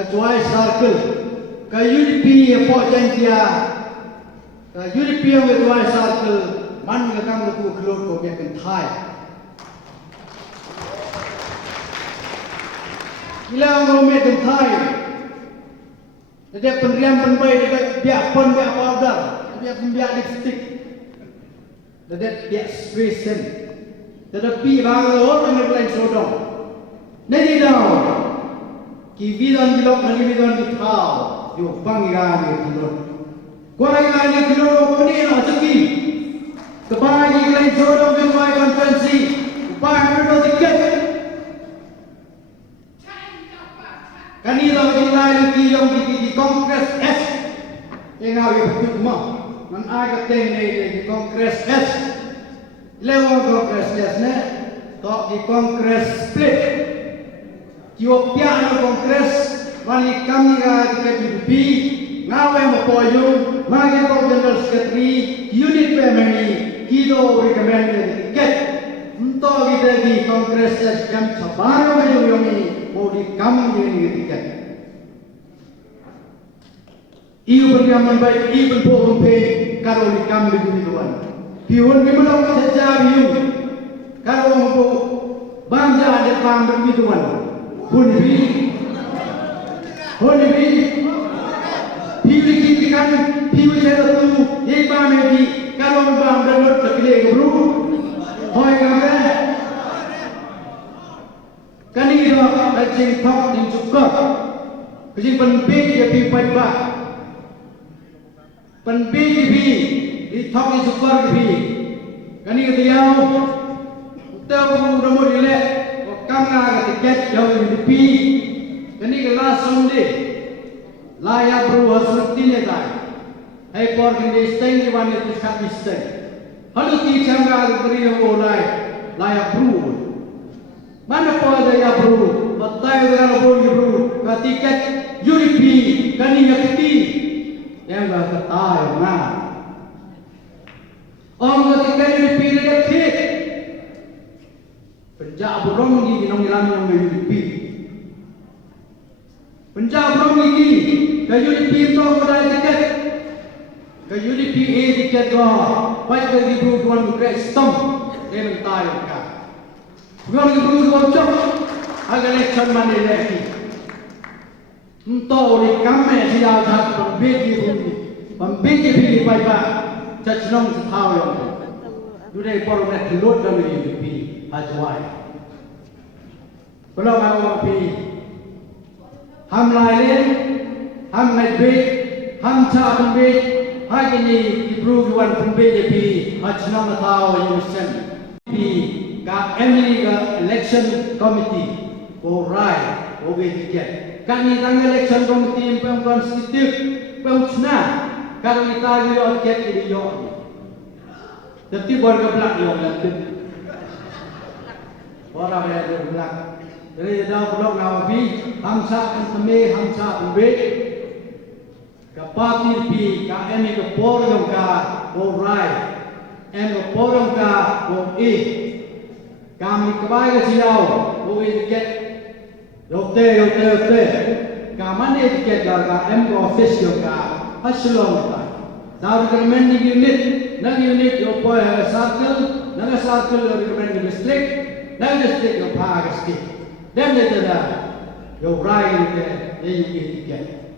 joy circle ka UDP po jantia ka UDP ang joy circle man nga kang tu klot ko biak kan thai ilang rome kan thai dia pendiam penbai dia biak pon biak powder biak lipstick dia biak spray scent tetapi bang lo ang lain sodong nadi daw kibidan bilok nalibidan di thao yo bangiran ni tulot kuai ngai ni tulot ko ni no chaki kebai ni lain sodong ke mai konferensi upai merdo tiket kani daw di lain ki yong di kongres S engaw yo betul mo man ai ka teng ni di kongres S lewat kongres S ne to di kongres split Kio piano kongres wali kami ga KPP ngawe mo poyo magi ko general secretary unit family kido recommend ticket untuk kita di kongres jam sabaro yung mau di kami ni ticket iu berjaman baik iu berbohong pe karo di kami di tuan piun gimana saja iu karo mo bangsa ada pam di tuan Hunbi, piwi kita piwi saya tu, ye bam di kalau bam dan terkilih guru, hoi kami, kani itu ajeng thok yang cukup, ajeng penpik dia piwi pajba, penpik dia di thok yang cukup dia, kani itu yang, kita perlu nomor dilek. Kanga tiket yang UDP kini ke last Sunday layak beruah seperti ni tak hai por kini stay di mana tu kami stay halu ti changa beri yang mulai layak beruah mana por ada yang beruah betai dengan beruah ke tiket UDP kini yang keti yang dah ketai mana orang tiket UDP ni keti Penjab burung ni nong ilam nong UDP. Penjab burung ni ke UDP tu kodai tiket. Ke UDP tiket tu, baik ke di buruan bukan stom, dia mentai mereka. Bukan di buruan cok, agak election mana lagi. Entah oleh kami tidak ada pembeki pilih baik baik, jadi nong setahu yang tu. Duduk orang nak keluar dari UDP. Ajwai. Kalau mahu pi, ham lain, ham naik, ham cah pembek, hari ini diperlukan pembek pi, ajnam tahu yang sen. Pi, ka emily ka election committee, orai, oke tiket. Kami tang election committee pem konstitut, pem cina, kalau kita lihat tiket ini yo. Tapi boleh belak yo nanti. Orang yang berbelak, jadi dah belum nawabi, hamsa entame hamsa pembek, kapati pi, kami ke porong ka orai, ke porong ka kami kebai ke siau, tiket, yote, kami tiket ka ke office ka, hasilong ka, dah recommend nang unit yo poi circle, nang circle recommend district. Dan district yang pagas ti, dan itu dah, yang raih ni, yang ini tiket.